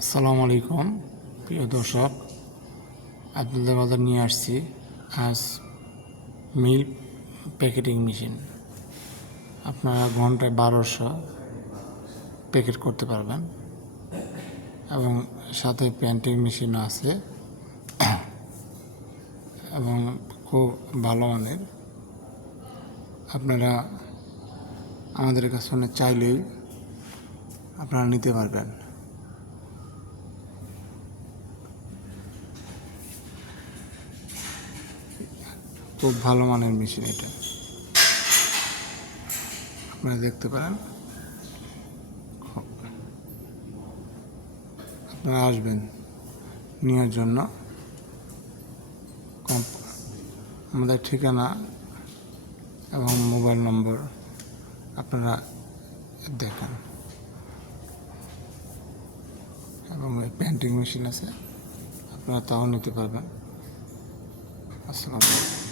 আসসালামু আলাইকুম প্রিয় দর্শক, আপনাদের বাজার নিয়ে আসছি আজ মিল্ক প্যাকেটিং মেশিন। আপনারা ঘন্টায় 1200 প্যাকেট করতে পারবেন এবং সাথে প্যান্টিং মেশিনও আছে এবং খুব ভালো মানের। আপনারা আমাদের কাছে চাইলেই আপনারা নিতে পারবেন। খুব ভালো মানের মেশিন এটা, আপনারা দেখতে পারেন। আপনারা আসবেন নেওয়ার জন্য। আমাদের ঠিকানা এবং মোবাইল নম্বর আপনারা দেখান এবং প্যান্টিং মেশিন আছে, আপনারা তাও নিতে পারবেন। আসসালামু আলাইকুম।